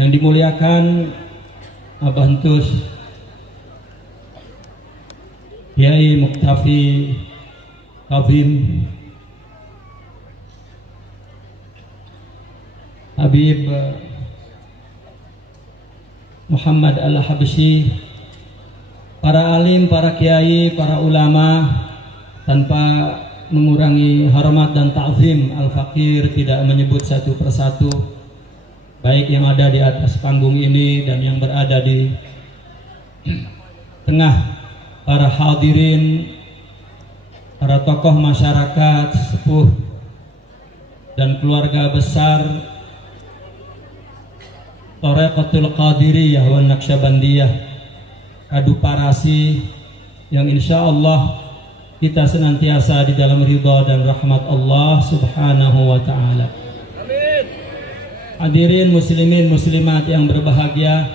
Yang dimuliakan Abah Entus Kiai Muktafi Kavim Habib Muhammad Al-Habsyi, para alim, para kiai, para ulama, tanpa mengurangi hormat dan ta'zim Al-Fakir, tidak menyebut satu persatu, baik yang ada di atas panggung ini dan yang berada di tengah para hadirin, para tokoh masyarakat, sepuh dan keluarga besar Thariqatul Qadiriyah wa Naqsyabandiyah Adu Parasi, yang insya Allah kita senantiasa di dalam ridha dan rahmat Allah Subhanahu wa ta'ala. Hadirin muslimin muslimat yang berbahagia,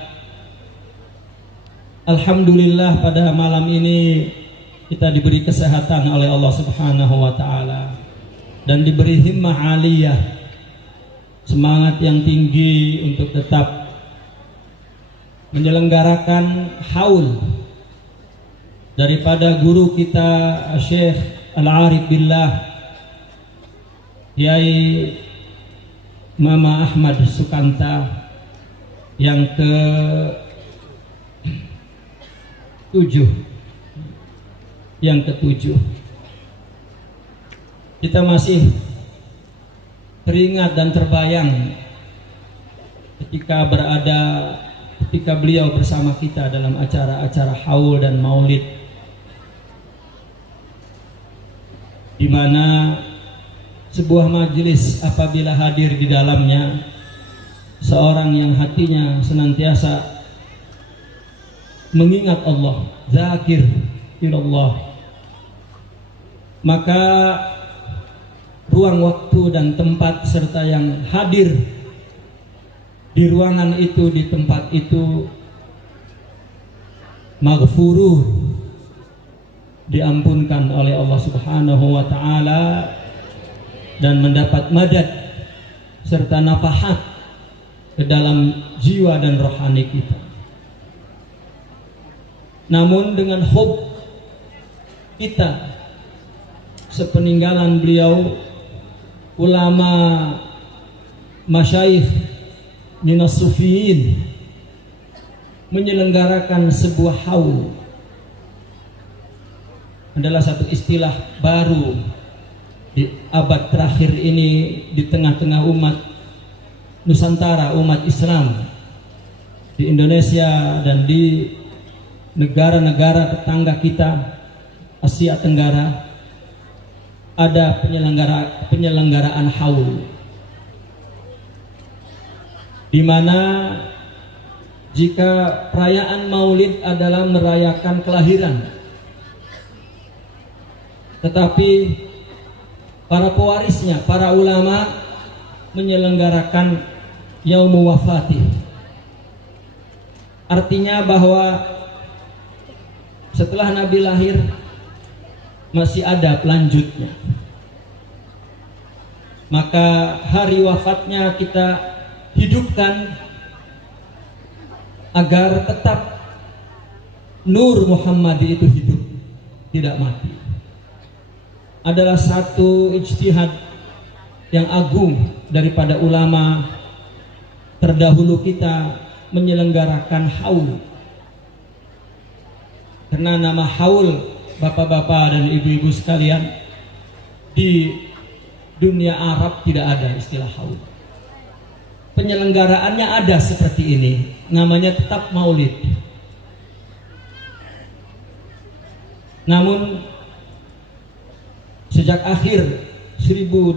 alhamdulillah pada malam ini kita diberi kesehatan oleh Allah Subhanahu wa ta'ala dan diberi himmah aliyah, semangat yang tinggi untuk tetap menyelenggarakan haul daripada guru kita Syekh Al-Arif Billah Kiai Mama Ahmad Sukanta yang ke-7. Kita masih teringat dan terbayang ketika beliau bersama kita dalam acara-acara haul dan maulid, di mana sebuah majelis apabila hadir di dalamnya seorang yang hatinya senantiasa mengingat Allah, zakir ilallah, maka ruang waktu dan tempat serta yang hadir di ruangan itu, di tempat itu, maghfuruh, diampunkan oleh Allah Subhanahu wa ta'ala dan mendapat madad serta nafahat ke dalam jiwa dan rohani kita. Namun dengan hub kita sepeninggalan beliau, ulama masyayikh minas sufiyin menyelenggarakan sebuah haul adalah satu istilah baru di abad terakhir ini di tengah-tengah umat Nusantara, umat Islam di Indonesia dan di negara-negara tetangga kita Asia Tenggara. Ada penyelenggaraan haul di mana jika perayaan maulid adalah merayakan kelahiran, tetapi para pewarisnya, para ulama menyelenggarakan yaumu wafati. Artinya bahwa setelah Nabi lahir masih ada pelanjutnya, maka hari wafatnya kita hidupkan agar tetap nur Muhammadi itu hidup, tidak mati. Adalah satu ijtihad yang agung daripada ulama terdahulu kita menyelenggarakan haul. Karena nama haul, bapak-bapak dan ibu-ibu sekalian, di dunia Arab tidak ada istilah haul. Penyelenggaraannya ada seperti ini, namanya tetap maulid. Namun sejak akhir 1800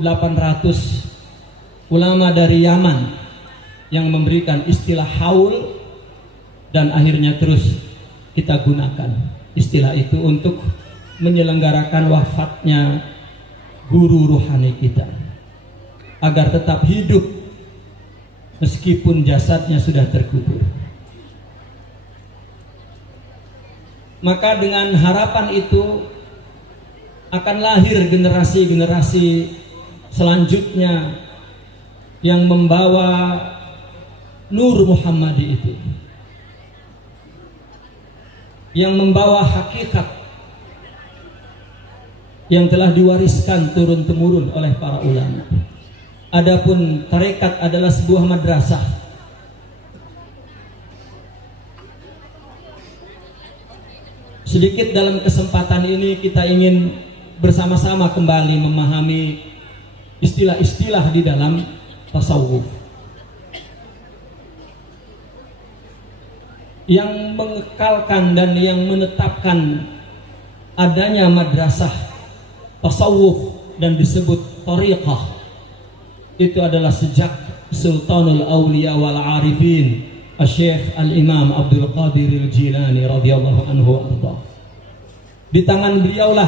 ulama dari Yaman yang memberikan istilah haul, dan akhirnya terus kita gunakan istilah itu untuk menyelenggarakan wafatnya guru ruhani kita agar tetap hidup meskipun jasadnya sudah terkubur. Maka dengan harapan itu akan lahir generasi-generasi selanjutnya yang membawa Nur Muhammadi itu yang membawa hakikat yang telah diwariskan turun-temurun oleh para ulama. Adapun tarekat adalah sebuah madrasah. Sedikit dalam kesempatan ini kita ingin bersama-sama kembali memahami istilah-istilah di dalam tasawuf yang mengekalkan dan yang menetapkan adanya madrasah tasawuf dan disebut tariqah. Itu adalah sejak Sultanul Auliya wal Arifin Syekh Al-Imam Abdul Qadir Al-Jilani radhiyallahu anhu arda. Di tangan beliaulah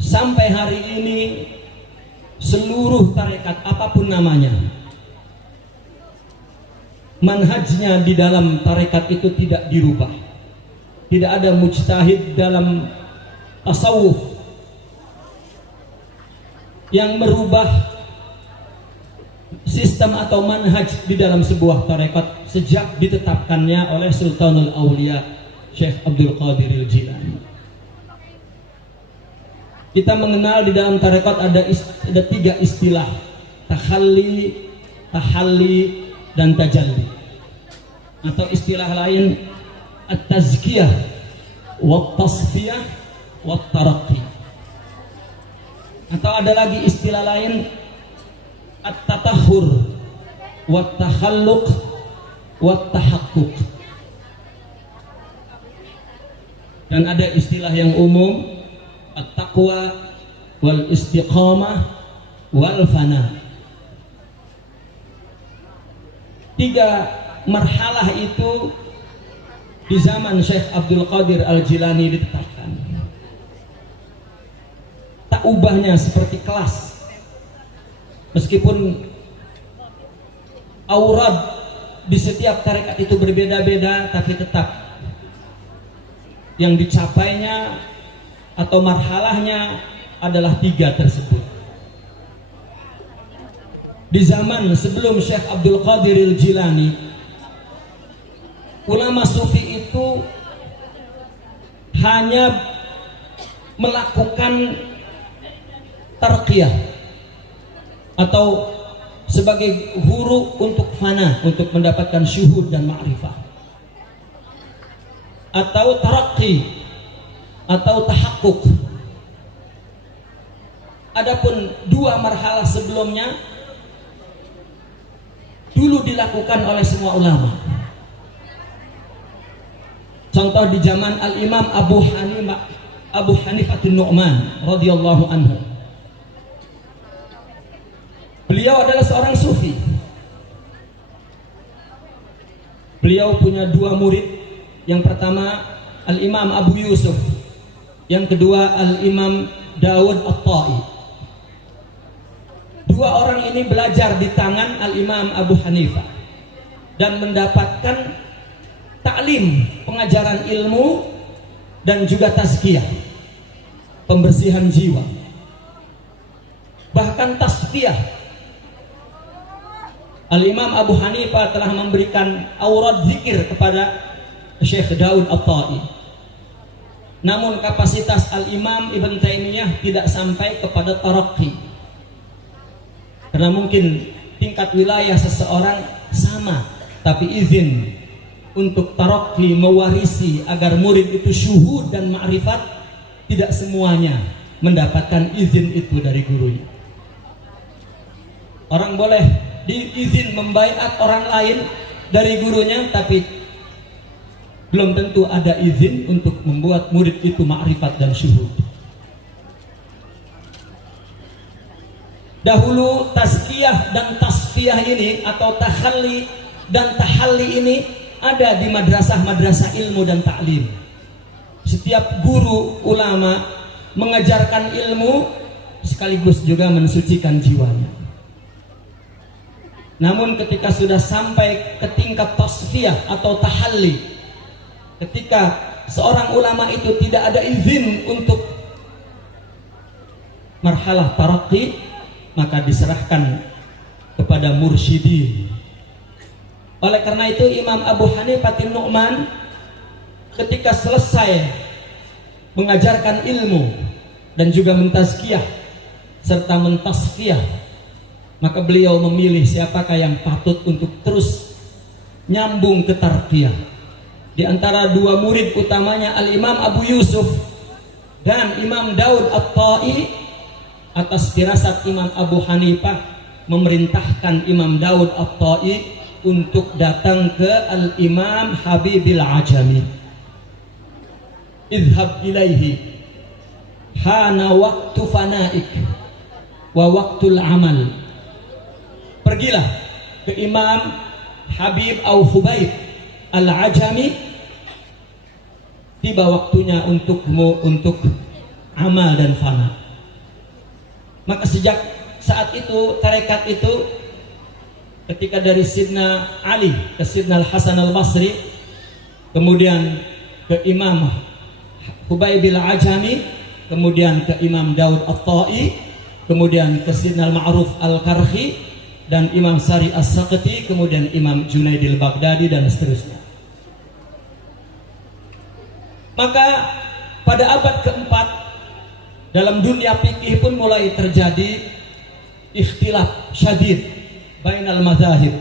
sampai hari ini seluruh tarekat apapun namanya, manhajnya di dalam tarekat itu tidak dirubah. Tidak ada mujtahid dalam tasawuf yang merubah sistem atau manhaj di dalam sebuah tarekat sejak ditetapkannya oleh Sultanul Auliya Syekh Abdul Qadir Al-Jilani. Kita mengenal di dalam tarekat ada 3 istilah: takhalli, tahalli, dan tajalli. Atau istilah lain at-tazkiyah, wat-tasfiyah, wat-taraqqi. Atau ada lagi istilah lain at-tatahhur, wat-takhalluq, wat-tahaqquq. Dan ada istilah yang umum at-taqwa, wal-istiqamah, wal-fana. 3 marhalah itu di zaman Syekh Abdul Qadir Al-Jilani ditetapkan. Tak ubahnya seperti kelas. Meskipun aurad di setiap tarekat itu berbeda-beda, tapi tetap yang dicapainya atau marhalahnya adalah 3 tersebut. Di zaman sebelum Syekh Abdul Qadir Al-Jilani, ulama sufi itu hanya melakukan tarqiyah atau sebagai guru untuk fana, untuk mendapatkan syuhud dan ma'rifah, atau taraqqi atau tahakkuk. Adapun 2 marhalah sebelumnya dulu dilakukan oleh semua ulama. Contoh di zaman Al-Imam Abu Hanifah An-Nu'man radhiyallahu anhu. Beliau adalah seorang sufi. Beliau punya 2 murid. Yang pertama Al-Imam Abu Yusuf, yang kedua Al-Imam Dawud At-Ta'i. 2 orang ini belajar di tangan Al-Imam Abu Hanifah dan mendapatkan taklim, pengajaran ilmu, dan juga tazkiyah, pembersihan jiwa, bahkan tasfiyah. Al-Imam Abu Hanifah telah memberikan aurad zikir kepada Syekh Dawud At-Ta'i. Namun kapasitas Al-Imam Ibn Taimiyah tidak sampai kepada taraqqi. Karena mungkin tingkat wilayah seseorang sama, tapi izin untuk taraqqi, mewarisi agar murid itu syuhud dan ma'rifat, tidak semuanya mendapatkan izin itu dari gurunya. Orang boleh diizin membaiat orang lain dari gurunya, tapi belum tentu ada izin untuk membuat murid itu ma'rifat dan syuhud. Dahulu tazkiyah dan tasfiyah ini atau takhalli dan tahalli ini ada di madrasah-madrasah ilmu dan taklim. Setiap guru ulama mengajarkan ilmu sekaligus juga mensucikan jiwanya. Namun ketika sudah sampai ke tingkat tasfiyah atau tahalli, ketika seorang ulama itu tidak ada izin untuk marhalah taraqqi, maka diserahkan kepada mursyidin. Oleh karena itu Imam Abu Hanifah Nu'man ketika selesai mengajarkan ilmu dan juga mentazkiyah serta mentasfiyah, maka beliau memilih siapakah yang patut untuk terus nyambung ke tarbiyah. Di antara dua murid utamanya Al-Imam Abu Yusuf dan Imam Daud At-Tai, atas firasat Imam Abu Hanifah memerintahkan Imam Daud At-Tai untuk datang ke Al-Imam Habibil Ajami. Idhab ilaihi hana waktu fanaik wa waktul amal. Pergilah ke Imam Habib au Hubaib Al-Ajami, tiba waktunya untukmu untuk amal dan fana. Maka sejak saat itu, tarekat itu, ketika dari Sidna Ali ke Sidna Al-Hasan Al-Basri, kemudian ke Imam Hubaib Al-Ajami, kemudian ke Imam Daud At-Tai, kemudian ke Sidna Al-Ma'ruf Al-Karhi dan Imam Sari As-Saqati, kemudian Imam Junaid Al-Baghdadi dan seterusnya. Maka pada abad keempat dalam dunia fikih pun mulai terjadi ikhtilaf syadid bainal mazahib,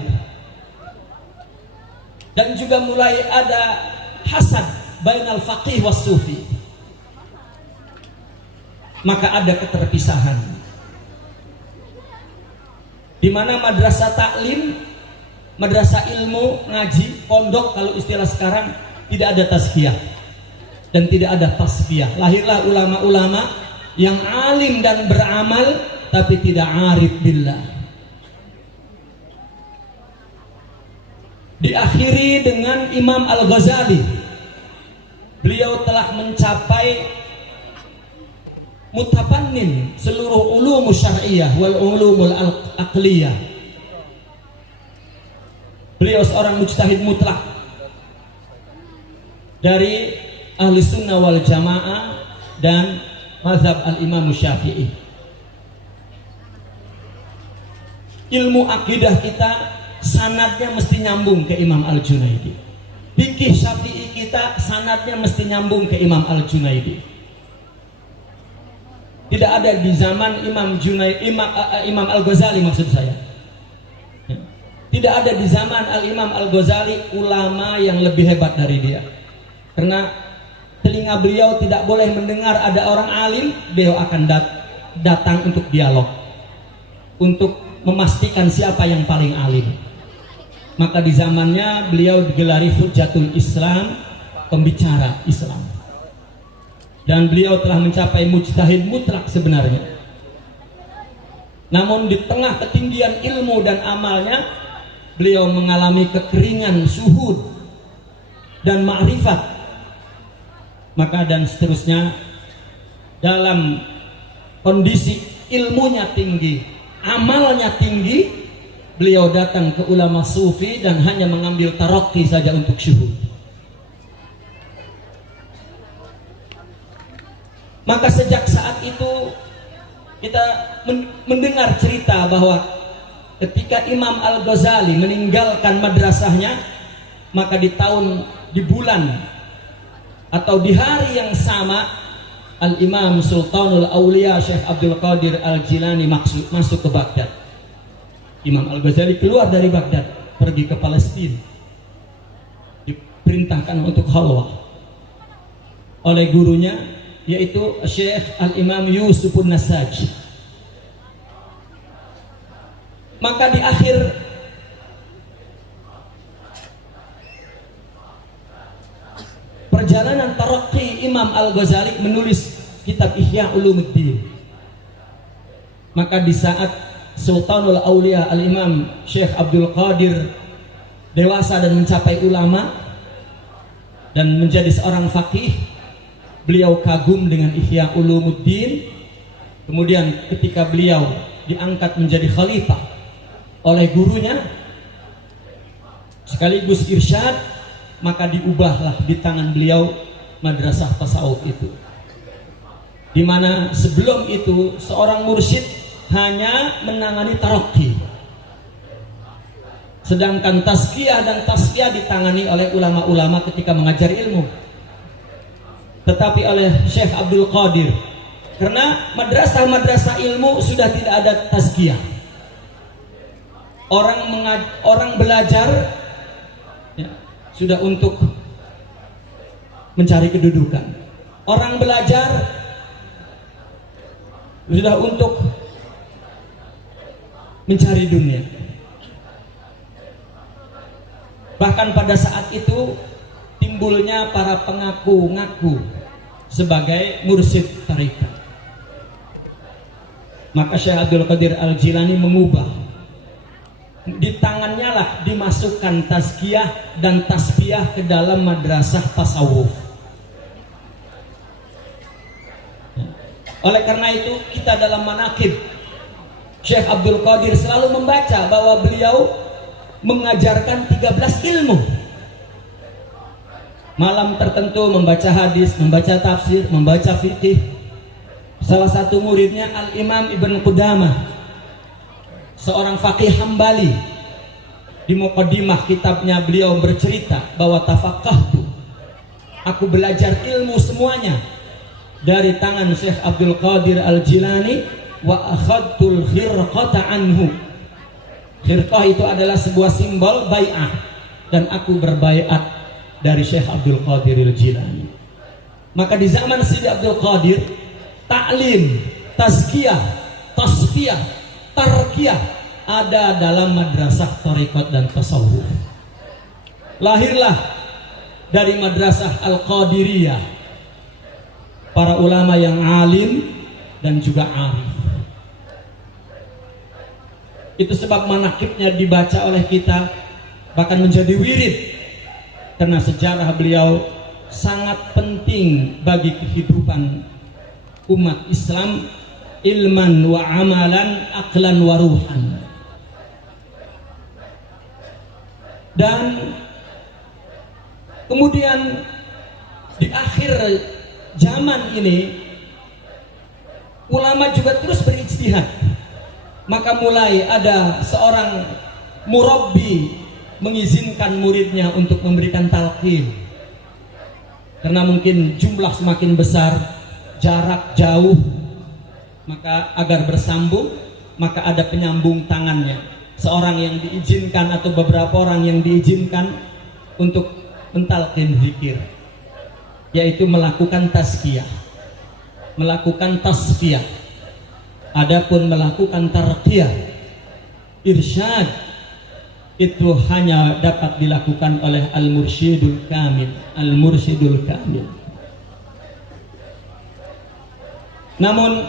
dan juga mulai ada hasad bainal faqih was sufi. Maka ada keterpisahan di mana madrasah taklim, madrasah ilmu, ngaji, pondok kalau istilah sekarang, tidak ada tazkiyah dan tidak ada tasfiyah. Lahirlah ulama-ulama yang alim dan beramal tapi tidak arif billah. Diakhiri dengan Imam Al-Ghazali. Beliau telah mencapai mutafannin seluruh ulum syar'iyyah wal ulumul aqliyah. Beliau seorang mujtahid mutlak dari ahli sunnah wal jamaah dan mazhab al-imam Syafi'i. Ilmu akidah kita sanadnya mesti nyambung ke Imam Al-Junaidi. Fikih Syafi'i kita sanadnya mesti nyambung ke Imam Al-Junaidi. Tidak ada di zaman Imam Al-Ghazali, maksud saya. Tidak ada di zaman Al-Imam Al-Ghazali ulama yang lebih hebat dari dia. Karena telinga beliau tidak boleh mendengar ada orang alim, beliau akan datang untuk dialog, untuk memastikan siapa yang paling alim. Maka di zamannya beliau digelari Hujjatul Islam, pembicara Islam. Dan beliau telah mencapai mujtahid mutlak sebenarnya. Namun di tengah ketinggian ilmu dan amalnya, beliau mengalami kekeringan syuhud dan ma'rifat. Maka dan seterusnya, dalam kondisi ilmunya tinggi, amalnya tinggi, beliau datang ke ulama sufi dan hanya mengambil tarakki saja untuk syuhud. Maka sejak saat itu kita mendengar cerita bahwa ketika Imam Al-Ghazali meninggalkan madrasahnya, maka di bulan atau di hari yang sama, Al-Imam Sultanul Aulia Syekh Abdul Qadir Al-Jilani masuk ke Baghdad. Imam Al-Ghazali keluar dari Baghdad, pergi ke Palestina, diperintahkan untuk khalwah oleh gurunya, yaitu Syekh Al-Imam Yusufun Nasaj. Maka di akhir perjalanan tarakki, Imam Al-Ghazali menulis kitab Ihya Ulumuddin. Maka di saat Sultanul Aulia Al-Imam Syekh Abdul Qadir dewasa dan mencapai ulama dan menjadi seorang faqih, beliau kagum dengan Ihya Ulumuddin. Kemudian ketika beliau diangkat menjadi khalifah oleh gurunya sekaligus irsyad, maka diubahlah di tangan beliau madrasah tasawuf itu, di mana sebelum itu seorang mursyid hanya menangani tarakki, Sedangkan tazkiyah dan tasfiyah ditangani oleh ulama-ulama ketika mengajar ilmu. Tetapi oleh Syekh Abdul Qadir, karena madrasah-madrasah ilmu sudah tidak ada tazkiyah. Orang belajar ya, sudah untuk mencari kedudukan. Orang belajar sudah untuk mencari dunia. Bahkan pada saat itu timbulnya para pengaku-ngaku sebagai mursyid tarekat. Maka Syekh Abdul Qadir Al-Jilani mengubah, di tangannya lah dimasukkan tazkiyah dan tasfiyah ke dalam madrasah tasawuf. Oleh karena itu kita dalam manaqib Syekh Abdul Qadir selalu membaca bahwa beliau mengajarkan 13 ilmu. Malam tertentu membaca hadis, membaca tafsir, membaca fikih. Salah satu muridnya Al-Imam Ibn Qudamah, seorang faqih Hambali. Di muqaddimah kitabnya beliau bercerita bahwa tafaqqahtu, aku belajar ilmu semuanya dari tangan Syekh Abdul Qadir Al-Jilani, wa akhadtul khirqata anhu. Khirqah itu adalah sebuah simbol bai'ah, dan aku berbaiat dari Syekh Abdul Qadir Al-Jilani. Maka di zaman Sidi Abdul Qadir, ta'lim, tazkiyah, tasfiyah, tarkiyah ada dalam madrasah tarekat dan tasawuf. Lahirlah dari madrasah Al-Qadiriyah para ulama yang alim dan juga arif. Itu sebab manaqibnya dibaca oleh kita, bahkan menjadi wirid, karena sejarah beliau sangat penting bagi kehidupan umat Islam, ilman wa amalan, aqlan wa ruhan. Dan kemudian di akhir zaman ini ulama juga terus berijtihad. Maka mulai ada seorang murabbi mengizinkan muridnya untuk memberikan talqin. Karena mungkin jumlah semakin besar, jarak jauh, maka agar bersambung, maka ada penyambung tangannya. Seorang yang diizinkan atau beberapa orang yang diizinkan untuk mentalqin zikir, yaitu melakukan tazkiyah, melakukan tasfiyah. Adapun melakukan tarqiyah, irsyad, itu hanya dapat dilakukan oleh al-mursyidul kamil, al-mursyidul kamil. Namun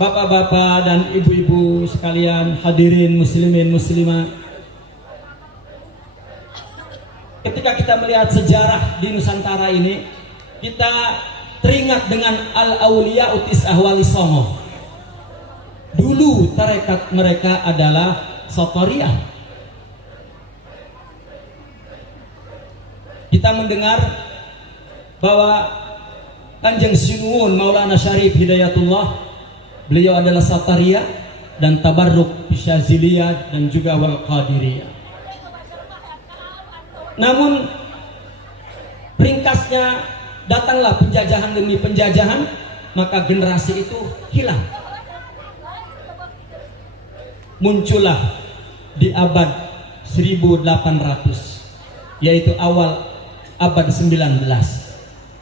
bapak-bapak dan ibu-ibu sekalian, hadirin muslimin muslimah, ketika kita melihat sejarah di Nusantara ini, kita teringat dengan al-auliya utis ahwali songo. Dulu tarekat mereka adalah Satariyah. Kita mendengar bahwa Kanjeng Sinuwun Maulana Syarif Hidayatullah, beliau adalah Satariyah dan Tabarruk Syaziliyah dan juga Wal Qadiriyah. Namun ringkasnya datanglah penjajahan demi penjajahan, maka generasi itu hilang. Muncullah di abad 1800, yaitu awal abad 19,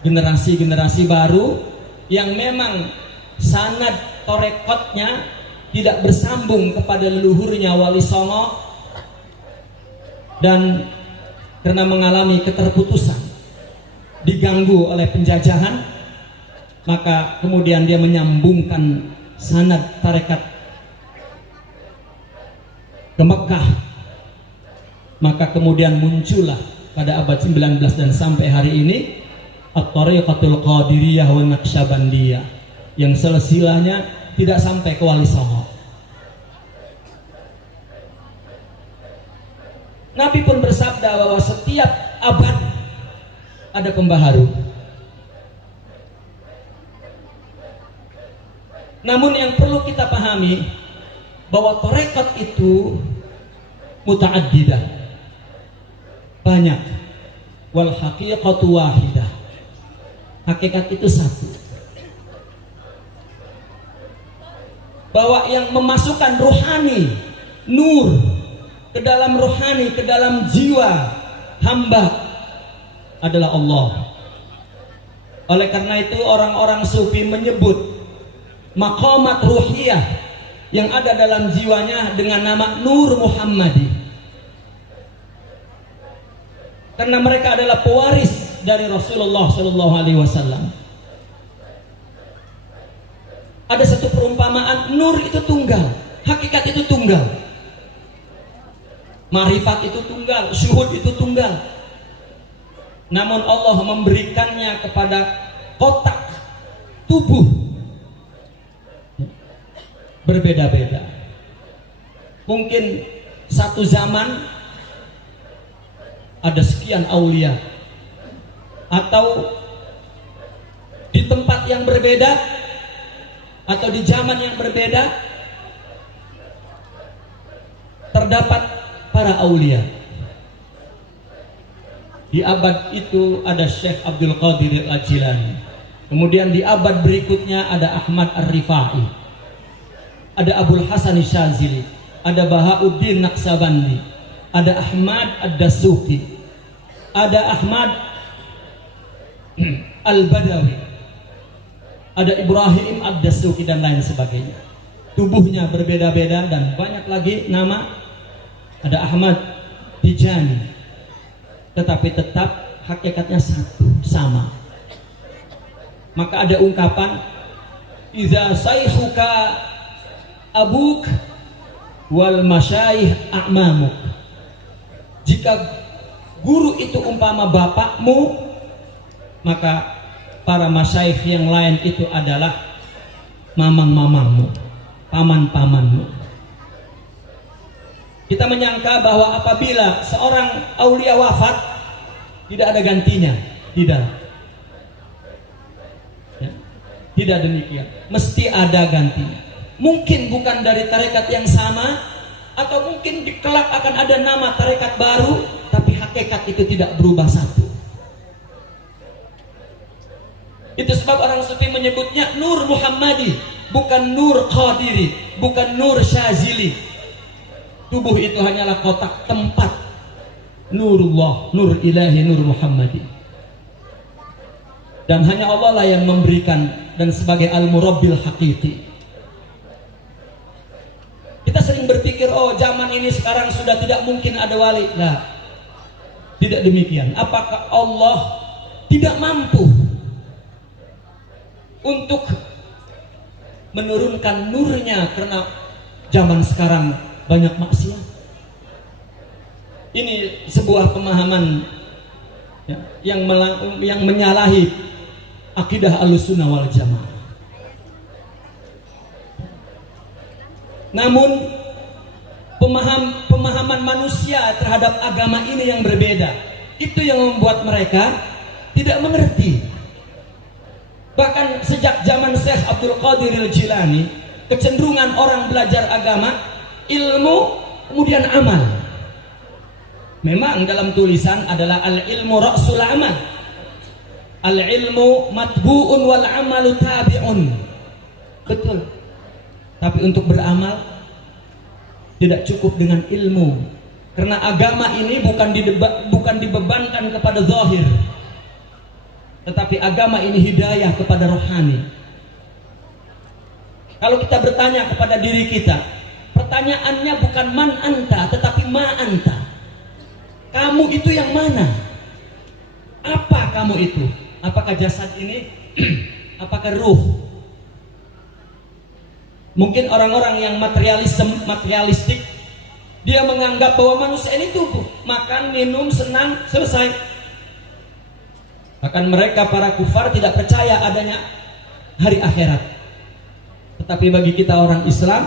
generasi-generasi baru yang memang sanad torekotnya tidak bersambung kepada leluhurnya Wali Songo, dan karena mengalami keterputusan, diganggu oleh penjajahan, maka kemudian dia menyambungkan sanad tarekat ke Mekah. Maka kemudian muncullah pada abad 19 dan sampai hari ini At-Tariqatul Qadiriyah wa Naqsyabandiyah, yang silsilahnya tidak sampai ke Wali Songo. Nabi pun bersabda bahwa setiap abad ada pembaharu. Namun yang perlu kita pahami bahwa tarekat itu muta'addidah, banyak. Wal haqiqatu wahidah. Hakikat itu satu. Bahwa yang memasukkan rohani, nur ke dalam rohani, ke dalam jiwa hamba adalah Allah. Oleh karena itu orang-orang sufi menyebut maqamat ruhiyah yang ada dalam jiwanya dengan nama Nur Muhammadi. Karena mereka adalah pewaris dari Rasulullah Shallallahu Alaihi Wasallam. Ada satu perumpamaan, nur itu tunggal, hakikat itu tunggal, marifat itu tunggal, syuhud itu tunggal. Namun Allah memberikannya kepada kotak tubuh berbeda-beda. Mungkin satu zaman ada sekian aulia, atau di tempat yang berbeda, atau di zaman yang berbeda terdapat para aulia. Di abad itu ada Syekh Abdul Qadir Al-Jilani. Kemudian di abad berikutnya ada Ahmad Ar-Rifai, ada Abul Hasan Syazili, ada Bahauddin Naqsabandi, ada Ahmad Ad-Dasuki, ada Ahmad Al-Badawi, ada Ibrahim Ad-Dasuki dan lain sebagainya. Tubuhnya berbeda-beda dan banyak lagi nama. Ada Ahmad Tijani, tetapi tetap hakikatnya satu, sama. Maka ada ungkapan, iza sayhuka abuk wal masyayikh a'mamuk. Jika guru itu umpama bapakmu, maka para masyayikh yang lain itu adalah mamang-mamangmu, paman-pamanmu. Kita menyangka bahwa apabila seorang aulia wafat tidak ada gantinya. Tidak. Ya, tidak demikian. Mesti ada gantinya. Mungkin bukan dari tarekat yang sama, atau mungkin di kelak akan ada nama tarekat baru, tapi hakikat itu tidak berubah satu. Itu sebab orang sufi menyebutnya Nur Muhammadi, bukan Nur Qadiri, bukan Nur Syazili. Tubuh itu hanyalah kotak tempat Nurullah, Nur Ilahi, Nur Muhammadi. Dan hanya Allah lah yang memberikan, dan sebagai Al-Murabbil Haqiqi. Kita sering berpikir, oh zaman ini sekarang sudah tidak mungkin ada wali. Nah, tidak demikian. Apakah Allah tidak mampu untuk menurunkan nurnya karena zaman sekarang banyak maksiat? Ini sebuah pemahaman ya, yang menyalahi akidah Ahlussunnah wal Jamaah. Namun pemahaman manusia terhadap agama ini yang berbeda, itu yang membuat mereka tidak mengerti. Bahkan sejak zaman Syekh Abdul Qadir Al-Jilani, kecenderungan orang belajar agama, ilmu kemudian amal. Memang dalam tulisan adalah al-ilmu ra'sul amal, al-ilmu matbu'un wal amalu tabi'un. Betul. Tapi untuk beramal tidak cukup dengan ilmu, karena agama ini bukan dibebankan kepada zahir, tetapi agama ini hidayah kepada rohani. Kalau kita bertanya kepada diri kita, pertanyaannya bukan man anta, tetapi ma anta. Kamu itu yang mana? Apa kamu itu? Apakah jasad ini? Apakah ruh? Mungkin orang-orang yang materialistik, dia menganggap bahwa manusia ini tubuh, makan, minum, senang, selesai. Bahkan mereka para kufar tidak percaya adanya hari akhirat. Tetapi bagi kita orang Islam,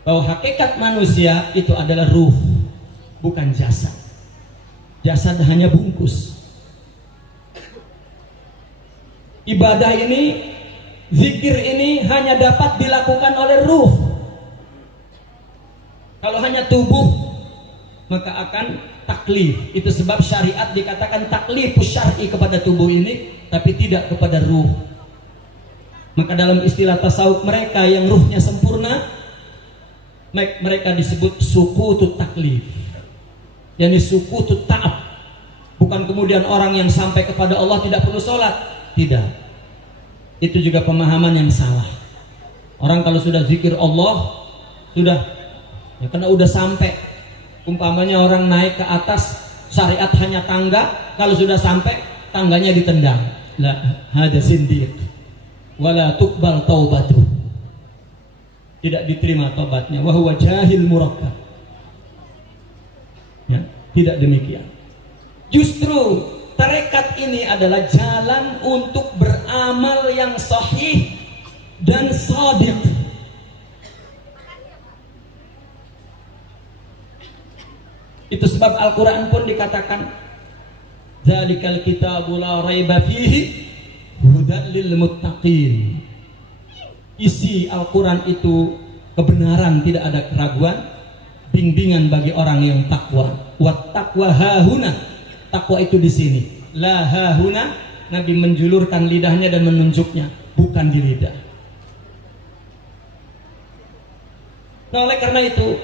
bahwa hakikat manusia itu adalah ruh, bukan jasad. Jasad hanya bungkus. Ibadah ini, zikir ini hanya dapat dilakukan oleh ruh. Kalau hanya tubuh, maka akan taklif. Itu sebab syariat dikatakan taklifus syar'i kepada tubuh ini, tapi tidak kepada ruh. Maka dalam istilah tasawuf mereka yang ruhnya sempurna, mereka disebut sukutut taklif, yakni sukutut ta'ab. Bukan kemudian orang yang sampai kepada Allah tidak perlu sholat, tidak. Itu juga pemahaman yang salah. Orang kalau sudah zikir Allah, sudah ya, karena udah sampai. Umpamanya orang naik ke atas, syariat hanya tangga, kalau sudah sampai tangganya ditendang. La hada sindiq wala tuqbal taubatu, tidak diterima taubatnya. Wa huwa jahil murakkab. Ya, tidak demikian. Justru tarekat ini adalah jalan untuk beramal yang sahih dan shadiq. Itu sebab Al-Quran pun dikatakan Dzalikal kitabu la raiba fihi hudan lil muttaqin. Isi Al-Quran itu kebenaran, tidak ada keraguan, bimbingan bagi orang yang takwa. Wat taqwa hahuna, takwa itu di sini. La hahuna, Nabi menjulurkan lidahnya dan menunjuknya, bukan di lidah. Nah, oleh karena itu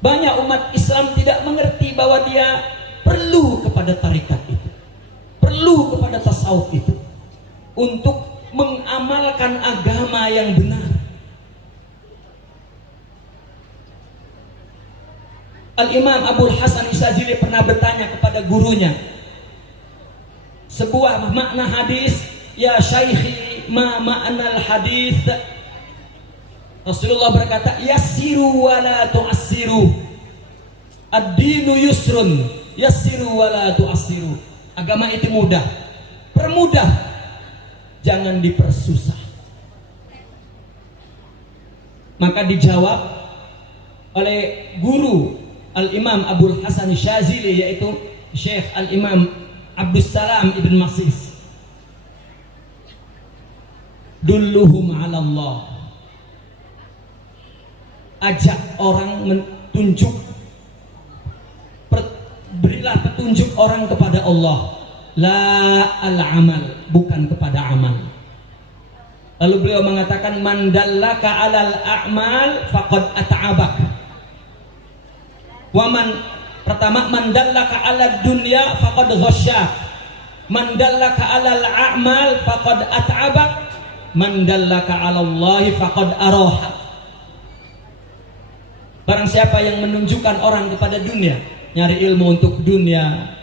banyak umat Islam tidak mengerti bahwa dia perlu kepada tarikat itu, perlu kepada tasawuf itu untuk mengamalkan agama yang benar. Al-Imam Abul Hasan Isyadzili pernah bertanya kepada gurunya sebuah makna hadis, ya syaikhi ma ma'nal hadis. Rasulullah berkata, yassiru wa la tu'assiru, ad-dinu yusrun, yassiru wa la tu'assiru. Agama itu mudah, permudah, jangan dipersusah. Maka dijawab oleh guru Al-Imam Abul Hasan Syadzili, yaitu Syekh Al-Imam Abdus Salam Ibn Masis, dulluhum ala Allah, ajak orang menunjuk, berilah petunjuk orang kepada Allah, la al-amal, bukan kepada amal. Lalu beliau mengatakan, man dallaka alal a'mal faqad at'abak. Waman, pertama, man dallaka alad dunya faqad ghasyak. Man dallaka alal a'mal faqad at'abak. Man dallaka alallahi faqad arahak. Barang siapa yang menunjukkan orang kepada dunia, nyari ilmu untuk dunia.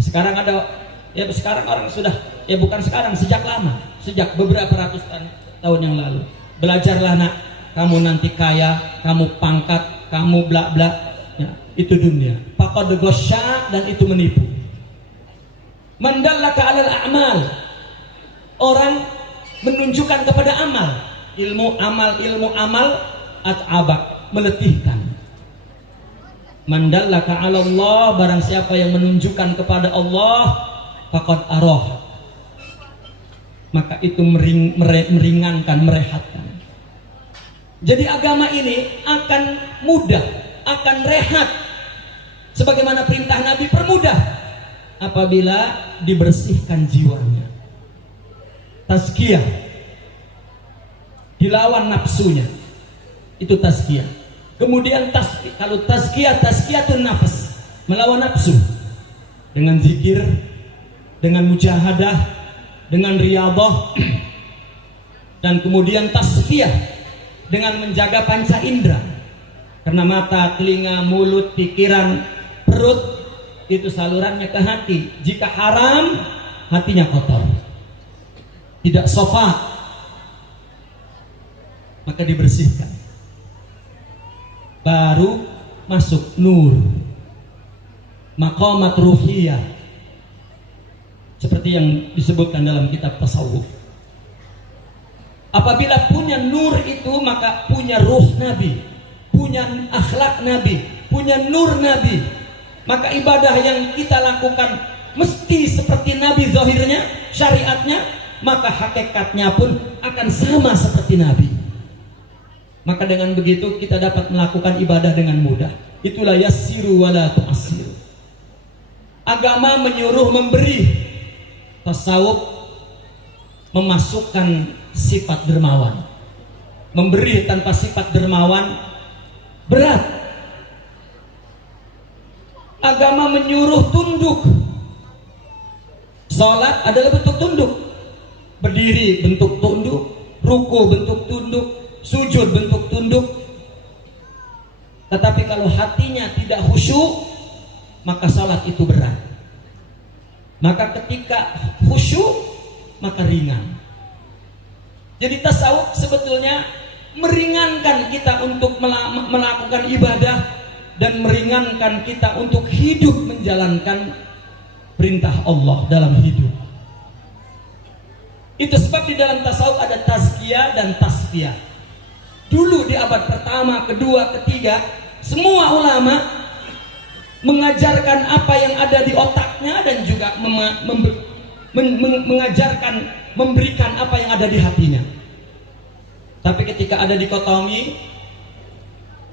Sekarang ada, ya sekarang orang sudah, ya bukan sekarang, sejak lama, sejak beberapa ratus tahun yang lalu. Belajarlah nak, kamu nanti kaya, kamu pangkat, kamu bla bla, ya, itu dunia. Faqad ghasya, dan itu menipu. Man dallaka alal a'mal, orang menunjukkan kepada amal, ilmu amal at'abak, meletihkan. Man dallaka 'ala Allah, barang siapa yang menunjukkan kepada Allah, faqad arah, maka itu meringankan, merehatkan. Jadi agama ini akan mudah, akan rehat, sebagaimana perintah Nabi, permudah apabila dibersihkan jiwanya, tazkiyah, dilawan nafsunya, itu tazkiyah. Kemudian kalau tazkiyatun nafs, melawan nafsu dengan zikir, dengan mujahadah, dengan riyadhah, dan kemudian tasfiyah dengan menjaga panca indera. Karena mata, telinga, mulut, pikiran, perut itu salurannya ke hati. Jika haram, hatinya kotor, tidak sofa, maka dibersihkan. Baru masuk nur, maqamat ruhiyah, seperti yang disebutkan dalam kitab tasawuf. Apabila punya nur itu, maka punya ruh Nabi, punya akhlak Nabi, punya nur Nabi. Maka ibadah yang kita lakukan mesti seperti Nabi zahirnya, syariatnya, maka hakikatnya pun akan sama seperti Nabi. Maka dengan begitu kita dapat melakukan ibadah dengan mudah. Itulah yassiru wala tu'assiru. Agama menyuruh memberi. Tasawuf memasukkan sifat dermawan. Memberi tanpa sifat dermawan berat. Agama menyuruh tunduk. Salat adalah bentuk tunduk. Berdiri bentuk tunduk, ruku bentuk tunduk, sujud bentuk tunduk. Tetapi kalau hatinya tidak khusyuk, maka salat itu berat. Maka ketika khusyuk, maka ringan. Jadi tasawuf sebetulnya meringankan kita untuk melakukan ibadah dan meringankan kita untuk hidup menjalankan perintah Allah dalam hidup. Itu sebab di dalam tasawuf ada tazkiyah dan tasfiyah. Dulu di abad pertama, kedua, ketiga, semua ulama mengajarkan apa yang ada di otaknya dan juga mengajarkan, memberikan apa yang ada di hatinya. Tapi ketika ada dikotomi,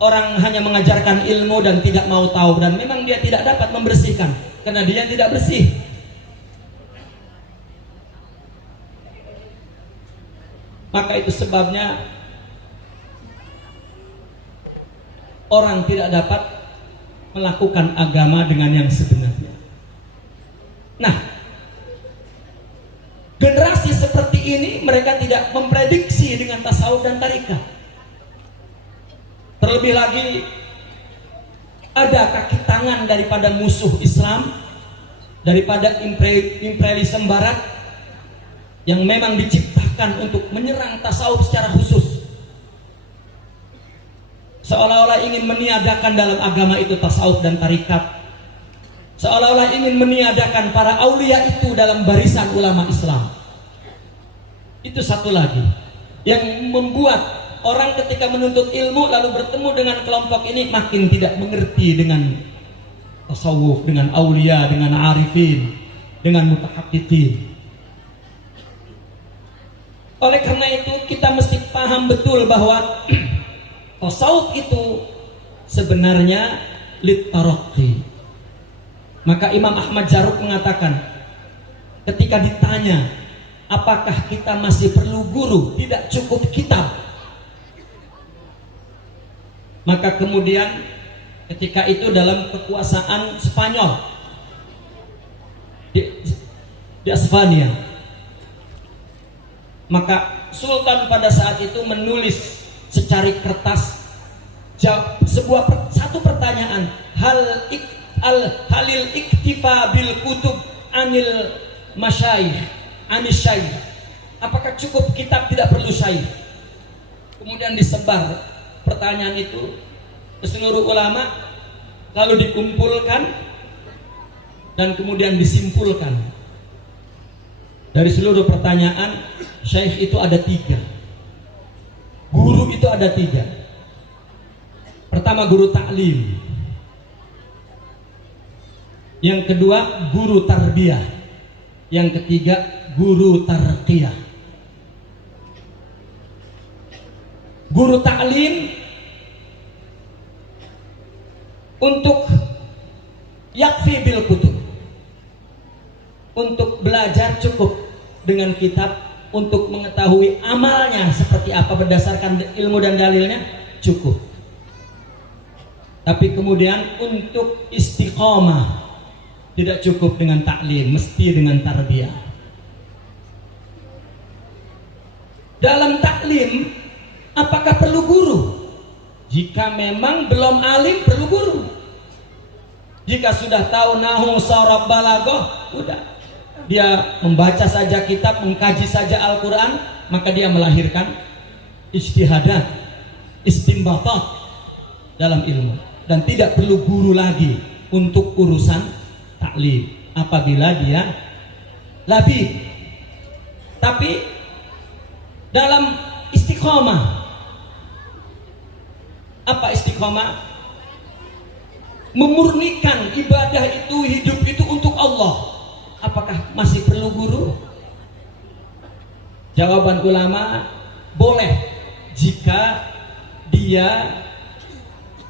orang hanya mengajarkan ilmu dan tidak mau tahu, dan memang dia tidak dapat membersihkan karena dia tidak bersih. Maka itu sebabnya orang tidak dapat melakukan agama dengan yang sebenarnya. Nah, generasi seperti ini mereka tidak memprediksi dengan tasawuf dan tarikat. Terlebih lagi ada kaki tangan daripada musuh Islam, daripada imperialisme barat yang memang diciptakan untuk menyerang tasawuf secara khusus. Seolah-olah ingin meniadakan dalam agama itu tasawuf dan tarikat. Seolah-olah ingin meniadakan para aulia itu dalam barisan ulama Islam. Itu satu lagi yang membuat orang ketika menuntut ilmu lalu bertemu dengan kelompok ini makin tidak mengerti dengan tasawuf, dengan aulia, dengan arifin, dengan mutahaqqiqin. Oleh karena itu kita mesti paham betul bahwa tasawuf itu sebenarnya litaraqi. Maka Imam Ahmad Jaruk mengatakan, ketika ditanya apakah kita masih perlu guru, tidak cukup kitab. Maka kemudian ketika itu dalam kekuasaan Spanyol di Espanya, maka Sultan pada saat itu menulis secari kertas satu pertanyaan, halil iktifa bil kutub anil masyayikh anis syayikh. Apakah cukup kitab, tidak perlu syayikh? Kemudian disebar pertanyaan itu ke seluruh ulama, lalu dikumpulkan dan kemudian disimpulkan dari seluruh pertanyaan. Syekh itu ada 3, guru itu ada 3. Pertama guru taklim, yang kedua guru tarbiyah, yang ketiga guru tarqiyah. Guru taklim untuk yakfi bil kutub, untuk belajar cukup dengan kitab, untuk mengetahui amalnya seperti apa berdasarkan ilmu dan dalilnya cukup. Tapi kemudian untuk istiqomah tidak cukup dengan taklim, mesti dengan tarbiyah. Dalam taklim apakah perlu guru? Jika memang belum alim perlu guru. Jika sudah tahu nahu sarab balaghah, udah dia membaca saja kitab, mengkaji saja Al-Quran, maka dia melahirkan ijtihadat, istimbatat dalam ilmu, dan tidak perlu guru lagi untuk urusan taklim apabila dia labib. Tapi dalam istiqomah, apa istiqomah? Memurnikan ibadah itu, hidup itu untuk Allah. Apakah masih perlu guru? Jawaban ulama, boleh jika dia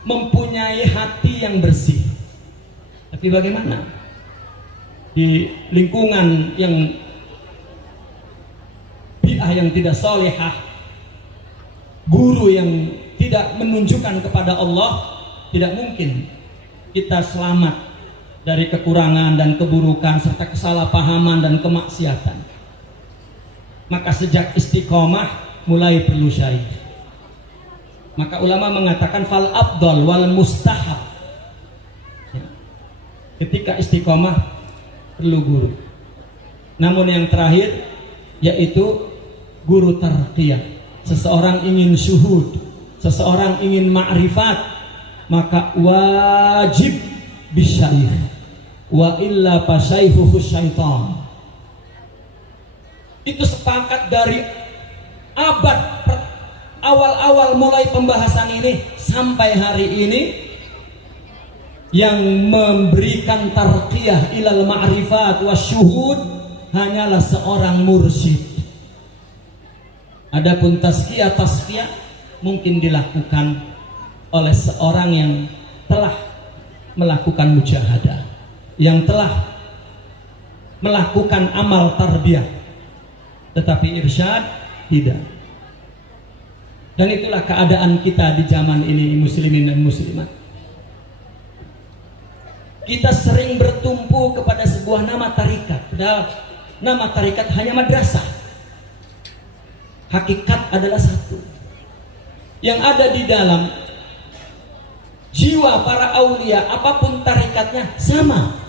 mempunyai hati yang bersih. Tapi bagaimana di lingkungan yang bi'ah yang tidak solehah, guru yang tidak menunjukkan kepada Allah, tidak mungkin kita selamat dari kekurangan dan keburukan serta kesalahpahaman dan kemaksiatan. Maka sejak istiqomah mulai perlu syait. Maka ulama mengatakan fal afdal wal mustahab. Ketika istiqomah perlu guru. Namun yang terakhir yaitu guru tarqiyah. Seseorang ingin syuhud, seseorang ingin ma'rifat, maka wajib bisyaikh. Wa illa fasyaikhuhu syaitan. Itu sepakat dari abad awal-awal mulai pembahasan ini sampai hari ini. Yang memberikan tarqiyah ilal ma'rifat wa syuhud hanyalah seorang mursyid. Adapun tazkiyah mungkin dilakukan oleh seorang yang telah melakukan mujahadah, yang telah melakukan amal tarbiyah, tetapi irsyad tidak. Dan itulah keadaan kita di zaman ini, muslimin dan muslimat. Kita sering bertumpu kepada sebuah nama tarikat, padahal nama tarikat hanya madrasah. Hakikat adalah satu. Yang ada di dalam jiwa para aulia, apapun tarikatnya sama.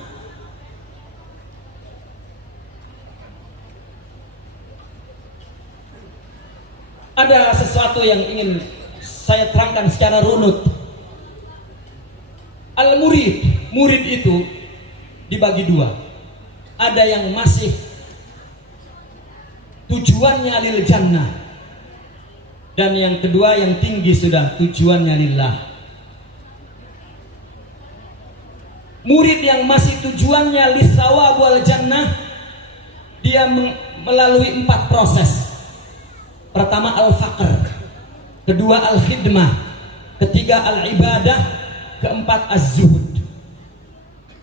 Ada sesuatu yang ingin saya terangkan secara runut. Al-murid, murid itu dibagi dua. Ada yang masih tujuannya lil jannah, dan yang kedua yang tinggi sudah tujuannya lillah. Murid yang masih tujuannya lisawab wal jannah, dia melalui 4 proses. Pertama al-faqr, kedua al-khidmah, ketiga al-ibadah, keempat az-zuhud.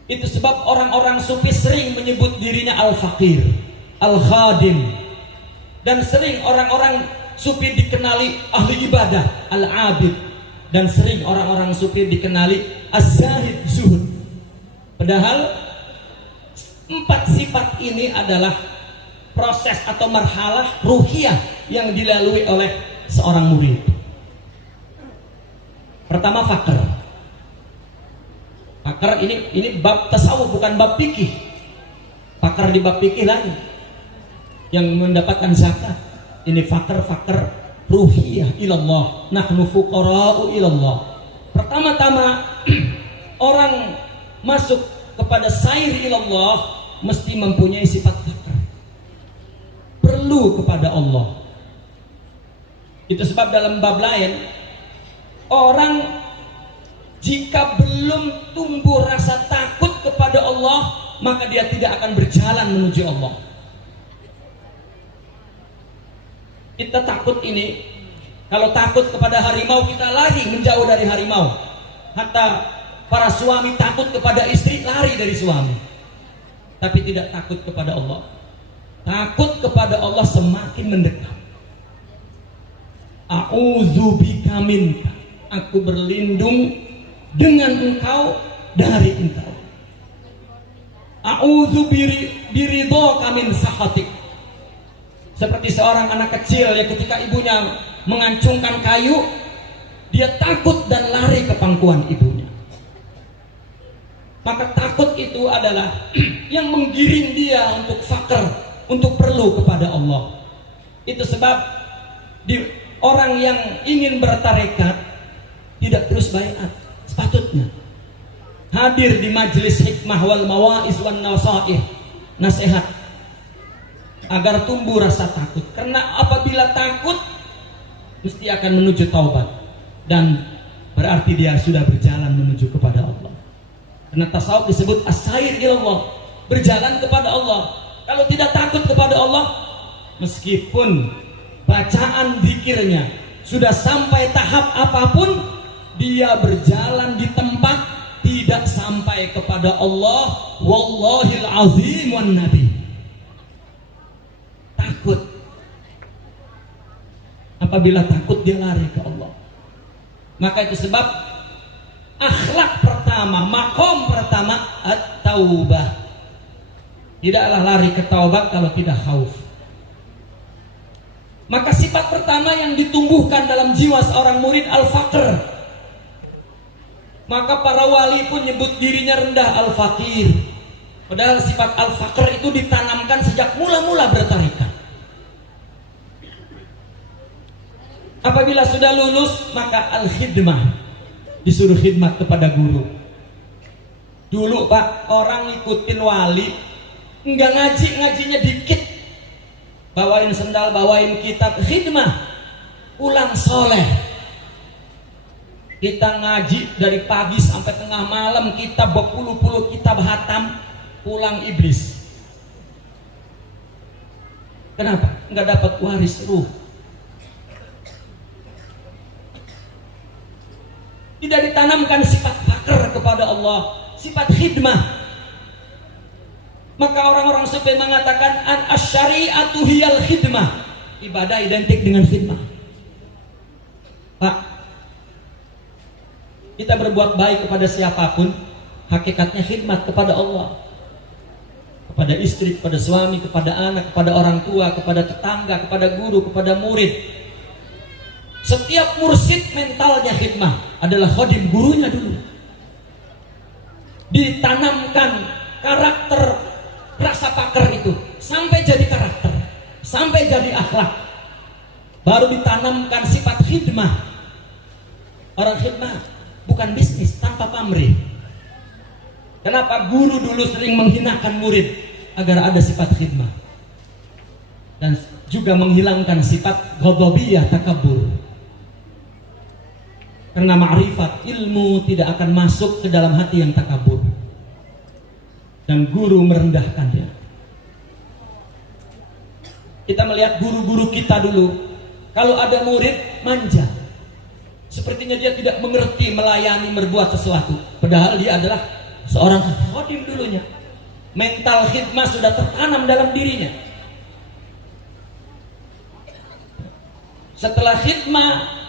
Itu sebab orang-orang sufi sering menyebut dirinya al-faqir, al-khadim, dan sering orang-orang sufi dikenali ahli ibadah, al-abid, dan sering orang-orang sufi dikenali az-zahid, zuhud. Padahal 4 sifat ini adalah proses atau marhalah ruhiyah yang dilalui oleh seorang murid. Pertama faqr. Fakar ini bab tasawuf, bukan bab fikih. Fakar di bab fikih lain, yang mendapatkan zakat. Ini fakar ruhiyah ilallah, nahnu fuqara'u ilallah. Pertama-tama orang masuk kepada sair ilallah mesti mempunyai sifat fakar, perlu kepada Allah. Itu sebab dalam bab lain, orang jika belum tumbuh rasa takut kepada Allah, maka dia tidak akan berjalan menuju Allah. Kita takut ini, kalau takut kepada harimau, kita lari menjauh dari harimau. Hatta para suami takut kepada istri, lari dari suami. Tapi tidak takut kepada Allah. Takut kepada Allah semakin mendekat. A'udzubika minka, aku berlindung dengan engkau dari engkau. A'udzu biridhaka min sakhatik. Seperti seorang anak kecil yang ketika ibunya mengancungkan kayu, dia takut dan lari ke pangkuan ibunya. Maka takut itu adalah yang menggiring dia untuk fakir, untuk perlu kepada Allah. Itu sebab orang yang ingin bertarekat tidak terus baiat. Sepatutnya hadir di majelis hikmah wal mawaiz wan nasaih, nasihat, agar tumbuh rasa takut. Karena apabila takut mesti akan menuju taubat, dan berarti dia sudah berjalan menuju kepada Allah. Karena tasawuf disebut as-sair ilallah, berjalan kepada Allah. Kalau tidak takut kepada Allah, meskipun bacaan zikirnya sudah sampai tahap apapun, dia berjalan di tempat tidak sampai kepada Allah. Wallahil azim wan nabi. Takut. Apabila takut dia lari ke Allah. Maka itu sebab akhlak pertama, makom pertama at-taubah. Tidaklah lari ke taubat kalau tidak khauf. Maka sifat pertama yang ditumbuhkan dalam jiwa seorang murid al-faqr. Maka para wali pun nyebut dirinya rendah al-faqir. Padahal sifat al-faqr itu ditanamkan sejak mula-mula bertarikat. Apabila sudah lulus, maka al-khidmah, disuruh khidmat kepada guru. Dulu Pak, orang ngikutin wali enggak ngaji, ngajinya dikit, bawain sendal, bawain kitab, khidmah, pulang soleh. Kita ngaji dari pagi sampai tengah malam, kita berpuluh-puluh kitab hatam, pulang iblis. Kenapa? Enggak dapat waris ruh. Tidak ditanamkan sifat fakir kepada Allah, sifat khidmah. Maka orang-orang sufi mengatakan an-asyari'atu hiyal khidmah. Ibadah identik dengan khidmah. Pak, kita berbuat baik kepada siapapun, hakikatnya khidmat kepada Allah. Kepada istri, kepada suami, kepada anak, kepada orang tua, kepada tetangga, kepada guru, kepada murid. Setiap mursyid mentalnya khidmah, adalah khodim gurunya dulu. Ditanamkan karakter rasa pakar itu sampai jadi karakter, sampai jadi akhlak, baru ditanamkan sifat khidmah. Orang khidmah bukan bisnis tanpa pamrih. Kenapa guru dulu sering menghinakan murid? Agar ada sifat khidmah dan juga menghilangkan sifat ghadabiyah, takabur. Karena ma'rifat, ilmu tidak akan masuk ke dalam hati yang takabur. Dan guru merendahkannya. Kita melihat guru-guru kita dulu, kalau ada murid manja, sepertinya dia tidak mengerti melayani, berbuat sesuatu, padahal dia adalah seorang khodim dulunya. Mental khidmah sudah tertanam dalam dirinya. Setelah khidmah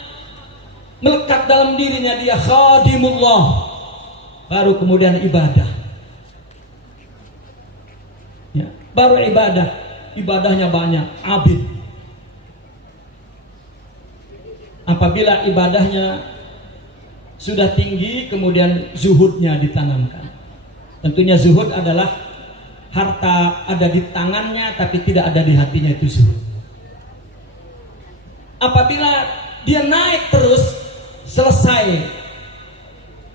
melekat dalam dirinya, dia khadimullah, baru kemudian ibadah. Ya, baru ibadah, ibadahnya banyak, abid. Apabila ibadahnya sudah tinggi, kemudian zuhudnya ditanamkan. Tentunya zuhud adalah harta ada di tangannya tapi tidak ada di hatinya, itu zuhud. Apabila dia naik terus, selesai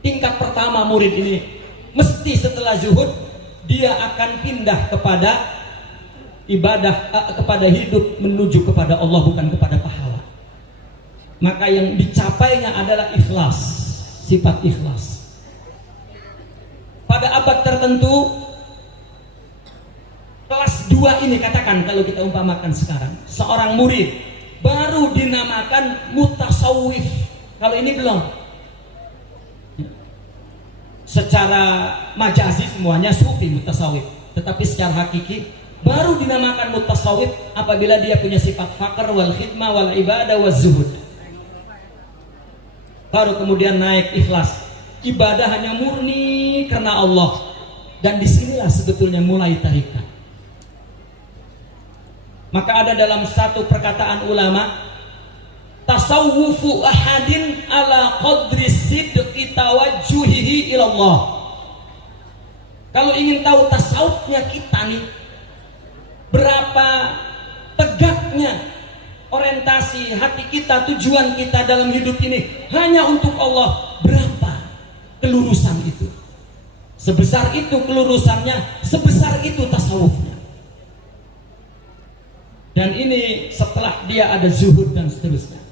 tingkat pertama murid ini, mesti setelah zuhud dia akan pindah kepada ibadah, kepada hidup menuju kepada Allah, bukan kepada pahala. Maka yang dicapainya adalah ikhlas, sifat ikhlas. Pada abad tertentu, kelas 2 ini, katakan kalau kita umpamakan sekarang, seorang murid baru dinamakan mutasawwif. Kalau ini belum. Secara majazi semuanya sufi, mutasawwif, tetapi secara hakiki baru dinamakan mutasawwif apabila dia punya sifat faqr wal khidmah wal ibadah wal zuhud. Baru kemudian naik ikhlas, ibadah hanya murni karena Allah. Dan disinilah sebetulnya mulai tarikat. Maka ada dalam satu perkataan ulama, tasawwufu ahadin ala qadri sidqi tawajjuhihi ilallah. Kalau ingin tahu tasawufnya kita nih, berapa tegaknya orientasi hati kita, tujuan kita dalam hidup ini hanya untuk Allah, berapa kelurusan itu. Sebesar itu kelurusannya, sebesar itu tasawufnya. Dan ini setelah dia ada zuhud dan seterusnya,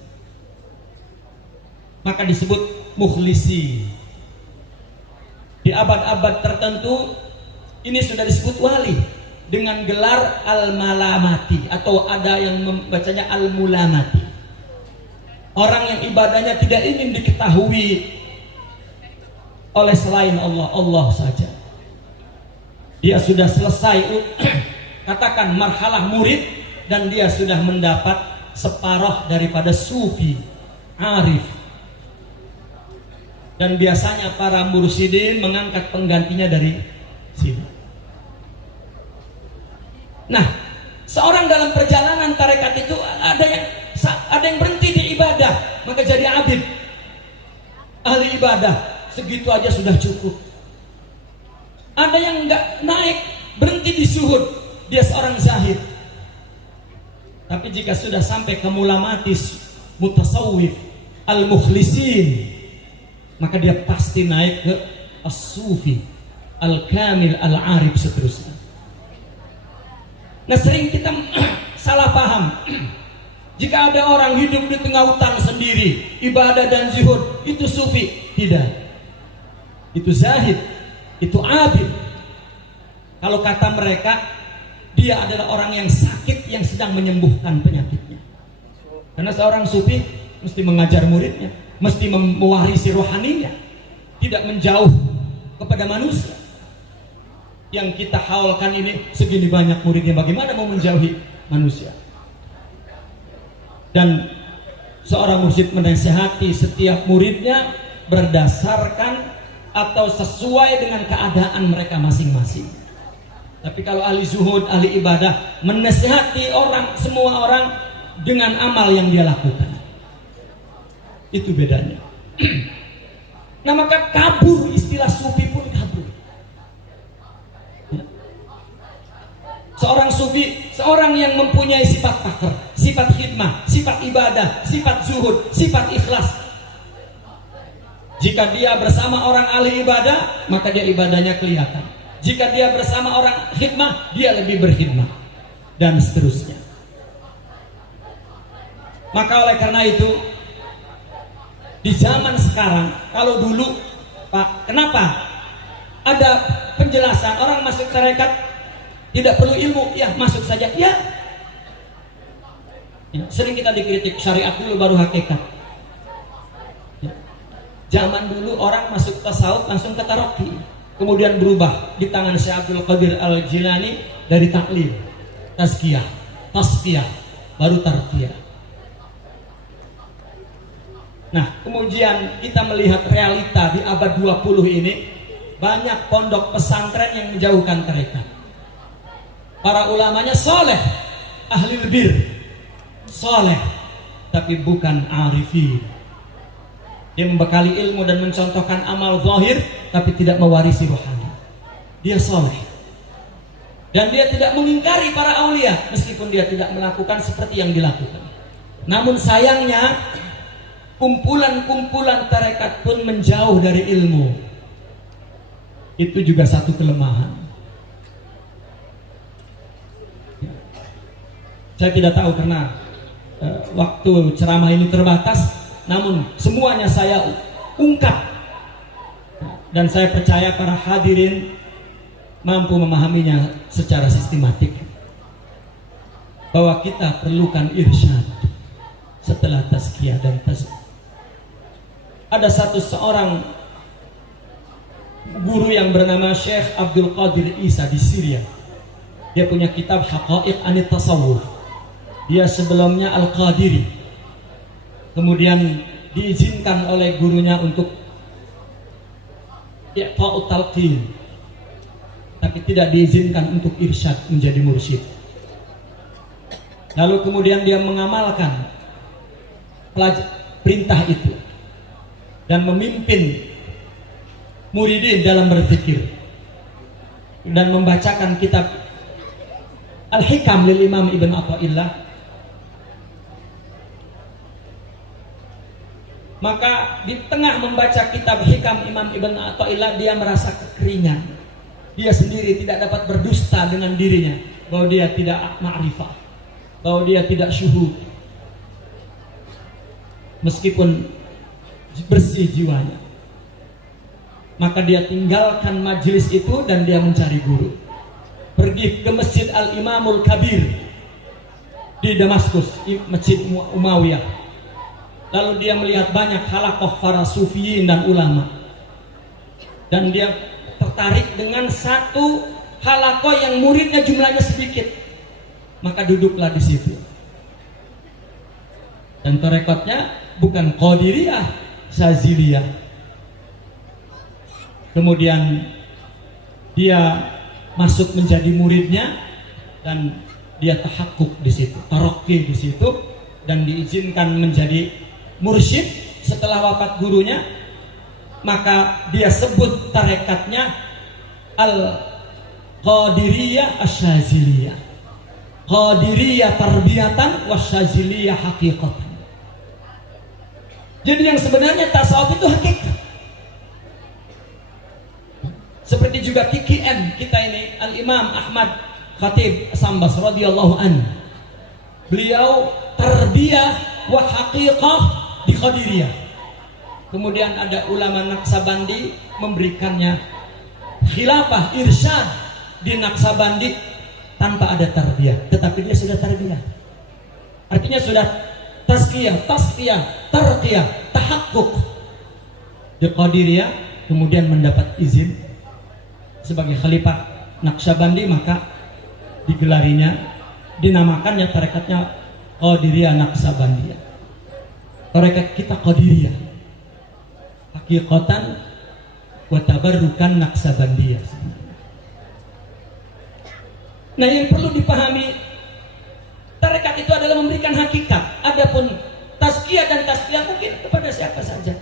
maka disebut mukhlisi. Di abad-abad tertentu ini sudah disebut wali dengan gelar al-malamati, atau ada yang membacanya al-mulamati. Orang yang ibadahnya tidak ingin diketahui oleh selain Allah, Allah saja. Dia sudah selesai katakan marhalah murid, dan dia sudah mendapat separuh daripada sufi, arif. Dan biasanya para mursyidin mengangkat penggantinya dari sini. Nah, seorang dalam perjalanan tarekat itu ada yang berhenti di ibadah, maka jadi abid, ahli ibadah, segitu aja sudah cukup. Ada yang nggak naik, berhenti di zuhud, dia seorang zahid. Tapi jika sudah sampai ke mulamatis, mutasawwif, al-mukhlisin, maka dia pasti naik ke as-sufi, al-kamil, al-arif, seterusnya. Nah, sering kita salah paham. Jika ada orang hidup di tengah hutan sendiri, ibadah dan zuhud, itu sufi. Tidak. Itu zahid, itu abid. Kalau kata mereka, dia adalah orang yang sakit yang sedang menyembuhkan penyakitnya. Karena seorang sufi mesti mengajar muridnya, mesti mewarisi rohaninya, tidak menjauh kepada manusia. Yang kita haulkan ini segini banyak muridnya, bagaimana mau menjauhi manusia? Dan seorang mursyid menasihati setiap muridnya berdasarkan atau sesuai dengan keadaan mereka masing-masing. Tapi kalau ahli zuhud, ahli ibadah menasihati orang, semua orang dengan amal yang dia lakukan. Itu bedanya. Nah, maka kabur, istilah sufi pun kabur. Seorang sufi, seorang yang mempunyai sifat fakir, sifat khidmah, sifat ibadah, sifat zuhud, sifat ikhlas. Jika dia bersama orang ahli ibadah, maka dia ibadahnya kelihatan. Jika dia bersama orang khidmah, dia lebih berkhidmah, dan seterusnya. Maka oleh karena itu, di zaman sekarang, kalau dulu, Pak, kenapa ada penjelasan orang masuk tarekat tidak perlu ilmu, ya masuk saja, ya. Sering kita dikritik, syariat dulu baru hakikat. Zaman dulu orang masuk tasawuf langsung ke taroki, kemudian berubah di tangan Syekh Abdul Qadir Al-Jilani dari taklil, tazkiyah, tasfiyah, baru tarqiyah. Nah, kemudian kita melihat realita di abad 20 ini, banyak pondok pesantren yang menjauhkan tarekat. Para ulamanya soleh, ahli bir, soleh, tapi bukan arifin. Dia membekali ilmu dan mencontohkan amal zahir, tapi tidak mewarisi rohani. Dia soleh, dan dia tidak mengingkari para aulia, meskipun dia tidak melakukan seperti yang dilakukan. Namun sayangnya, kumpulan-kumpulan tarekat pun menjauh dari ilmu. Itu juga satu kelemahan. Saya tidak tahu karena waktu ceramah ini terbatas, namun semuanya saya ungkap, dan saya percaya para hadirin mampu memahaminya secara sistematik, bahwa kita perlukan irsyad setelah tazkiyah dan tazkiyah. Ada seorang guru yang bernama Syekh Abdul Qadir Isa di Syria. Dia punya kitab Haqa'iq Anit Tasawuf. Dia sebelumnya Al-Qadiri, kemudian diizinkan oleh gurunya untuk i'ta'ut talqin, tapi tidak diizinkan untuk irsyad menjadi mursyid. Lalu kemudian dia mengamalkan perintah itu dan memimpin muridin dalam berzikir dan membacakan kitab Al-Hikam lil Imam Ibn Athaillah. Maka di tengah membaca kitab Hikam Imam Ibn Athaillah, dia merasa kekeringan. Dia sendiri tidak dapat berdusta dengan dirinya, bahwa dia tidak ma'rifah, bahwa dia tidak syuhud, meskipun bersih jiwanya. Maka dia tinggalkan majelis itu dan dia mencari guru. Pergi ke Masjid Al-Imamul Kabir di Damaskus, Masjid Umayyah. Lalu dia melihat banyak halaqah para sufiyin dan ulama, dan dia tertarik dengan satu halaqah yang muridnya jumlahnya sedikit, maka duduklah di situ. Dan tarekatnya bukan Qadiriyah, Syaziliyah. Kemudian dia masuk menjadi muridnya dan dia tahakkuk di situ, tarakki di situ, dan diizinkan menjadi mursyid setelah wafat gurunya. Maka dia sebut tarekatnya Al-Qadiriyah Asy-Syaziliyah. Qadiriyah tarbiyatan wasyaziliyah haqiqatan. Jadi yang sebenarnya tasawuf itu hakikat. Seperti juga KKM kita ini, Al-Imam Ahmad Khatib Sambas radhiyallahu anhu. Beliau tarbiyah wa haqiqah di Qadiriyah. Kemudian ada ulama Naqsabandi memberikannya khilafah irsyad di Naqsabandi tanpa ada tarbiyah, tetapi dia sudah tarbiyah. Artinya sudah tazkiyah, tarqiyah, tahakkuk di Qadiriyah, kemudian mendapat izin sebagai khalifah Naqsabandi, maka digelarinya, dinamakannya tarekatnya Qadiriyah Naqsabandiyah. Tarekat kita Qadiriyah, hakikatan wa tabarrukan Naqsabandiyah. Nah, yang perlu dipahami, tarekat itu adalah memberikan hakikat. Adapun tazkiyah dan tasfiyah mungkin kepada siapa saja.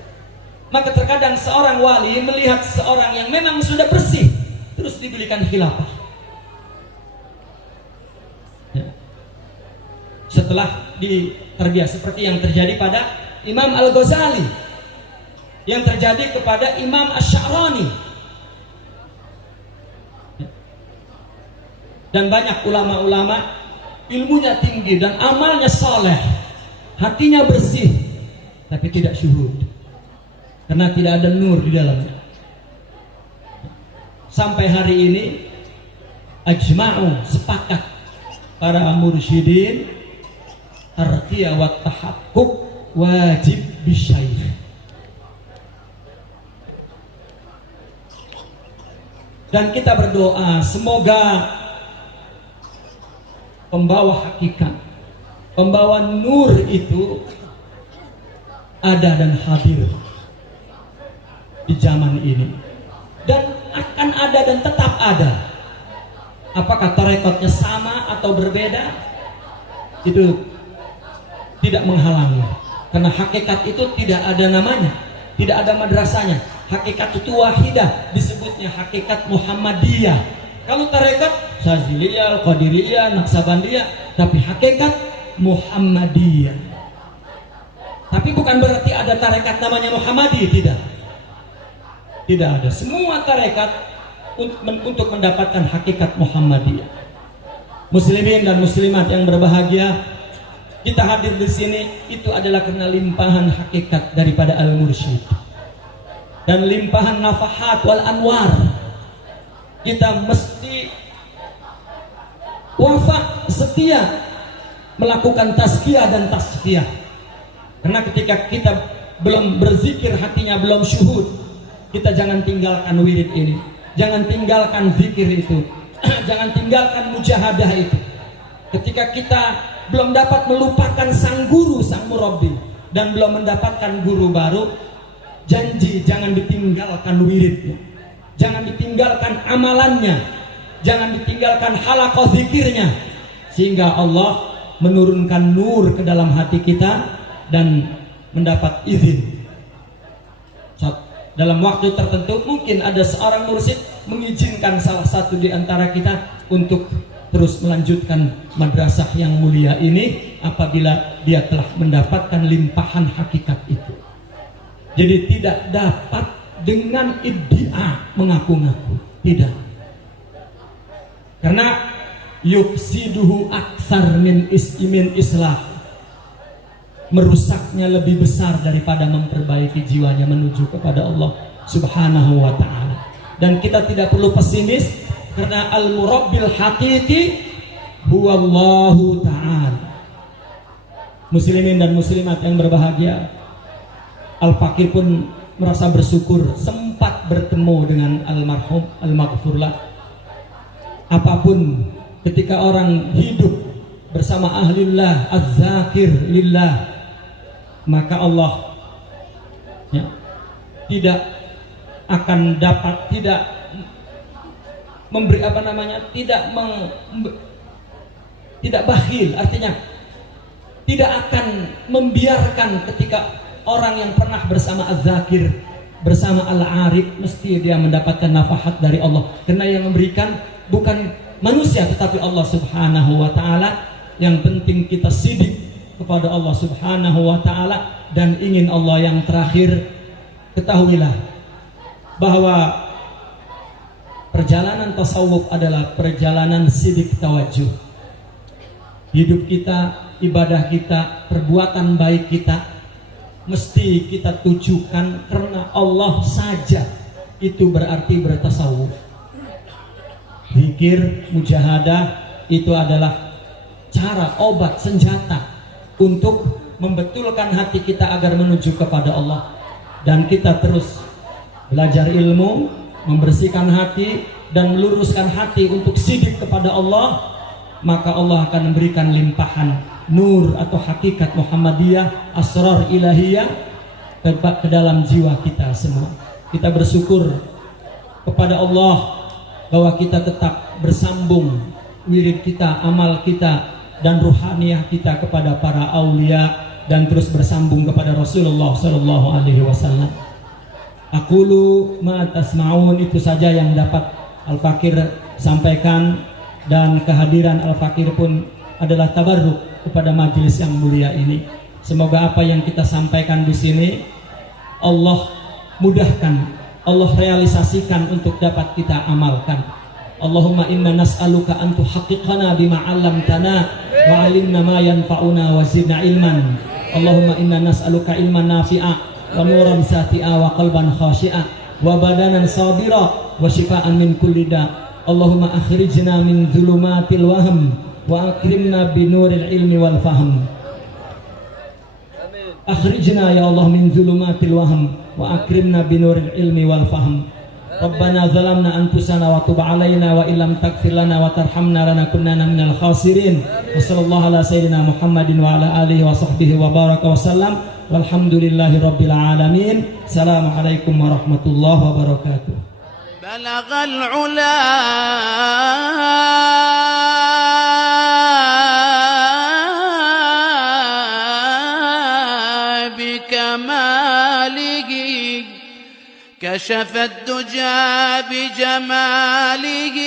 Maka terkadang seorang wali melihat seorang yang memang sudah bersih, terus diberikan khilafah. Ya. Setelah diterbiah, seperti yang terjadi pada Imam Al-Ghazali, yang terjadi kepada Imam Asy-Sya'rani, dan banyak ulama-ulama ilmunya tinggi dan amalnya saleh, hatinya bersih, tapi tidak syuhud karena tidak ada nur di dalamnya. Sampai hari ini ajma'u, sepakat para mursyidin, tarqiyah wa tahakkuk wajib bisyaikh. Dan kita berdoa semoga pembawa hakikat, pembawa nur itu ada dan hadir di zaman ini, dan akan ada dan tetap ada. Apakah tarekatnya sama atau berbeda, itu tidak menghalangi, karena hakikat itu tidak ada namanya, tidak ada madrasahnya. Hakikat itu wahidah, disebutnya hakikat Muhammadiyah. Kalau tarekat Syaziliyah, Qadiriyah, Naqsabandiyah, tapi hakikat Muhammadiyah. Tapi bukan berarti ada tarekat namanya Muhammadi, tidak. Tidak ada. Semua tarekat untuk mendapatkan hakikat Muhammadiyah. Muslimin dan muslimat yang berbahagia, kita hadir di sini itu adalah karena limpahan hakikat daripada Al-Mursyid dan limpahan nafahat wal anwar. Kita mesti wafak, setia melakukan tazkiyah dan tasfiyah. Karena ketika kita belum berzikir, hatinya belum syuhud, kita jangan tinggalkan wirid ini, jangan tinggalkan zikir itu, jangan tinggalkan mujahadah itu. Ketika kita belum dapat melupakan sang guru, sang murabbi, dan belum mendapatkan guru baru, janji jangan ditinggalkan wiridnya, jangan ditinggalkan amalannya, jangan ditinggalkan halaqah zikirnya, sehingga Allah menurunkan nur ke dalam hati kita dan mendapat izin. Dalam waktu tertentu mungkin ada seorang mursyid mengizinkan salah satu di antara kita untuk terus melanjutkan madrasah yang mulia ini apabila dia telah mendapatkan limpahan hakikat itu. Jadi tidak dapat dengan iddia mengaku-ngaku, tidak. Karena yufsiduhu aksar min islah, merusaknya lebih besar daripada memperbaiki jiwanya menuju kepada Allah Subhanahu wa ta'ala. Dan kita tidak perlu pesimis, karena al-murabbil haqiqi huwallahu ta'ala. Muslimin dan muslimat yang berbahagia, Al-Fakir pun merasa bersyukur sempat bertemu dengan almarhum al-maghfurlah. Apapun ketika orang hidup bersama ahlillah, az-zakir lillah, maka Allah ya, tidak akan dapat, tidak memberi tidak bakhil, artinya tidak akan membiarkan ketika orang yang pernah bersama az-zakir, bersama al-arif, mesti dia mendapatkan nafahat dari Allah, karena yang memberikan bukan manusia tetapi Allah Subhanahu wa taala. Yang penting kita sidik kepada Allah Subhanahu wa taala dan ingin Allah yang terakhir. Ketahuilah bahwa perjalanan tasawuf adalah perjalanan sidik tawajuh. Hidup kita, ibadah kita, perbuatan baik kita mesti kita tujukan karena Allah saja. Itu berarti bertasawuf. Zikir, mujahadah itu adalah cara, obat, senjata untuk membetulkan hati kita agar menuju kepada Allah. Dan kita terus belajar ilmu, membersihkan hati dan meluruskan hati untuk sidik kepada Allah, maka Allah akan memberikan limpahan nur atau hakikat Muhammadiyah, asrar ilahiyah ke dalam jiwa kita semua. Kita bersyukur kepada Allah bahwa kita tetap bersambung wirid kita, amal kita dan ruhaniyah kita kepada para aulia dan terus bersambung kepada Rasulullah sallallahu alaihi wasallam. Aqulu ma tasma'un, itu saja yang dapat Al-Fakir sampaikan, dan kehadiran Al-Fakir pun adalah tabarruk kepada majelis yang mulia ini. Semoga apa yang kita sampaikan di sini Allah mudahkan, Allah realisasikan untuk dapat kita amalkan. Allahumma inna nas'aluka an tuhaqqiqana bima 'allamtana wa 'allimna ma yanfa'una wa zidna ilman. Allahumma inna nas'aluka ilman nafi'a wa nuran sati'a wa qalban khashi'a wa badanan sabira wa shifaan min kulli da'. Allahumma akhrijna min dhulumatil wahm wa akrimna binuril ilmi wal fahm. Akhrijna ya Allah min dhulumatil wahm wa akrimna binuril ilmi wal fahm. Rabbana zalamna anfusana wa tub alaina wa illam taghfir lana wa tarhamna lanakunanna minal khasirin. Wa sallallahu ala sayyidina Muhammadin wa ala alihi wa sahbihi wa baraka wa sallam. Walhamdulillahi rabbil alamin. Assalamualaikum warahmatullahi wabarakatuh. Balaghal ula كشف الدجى بجماله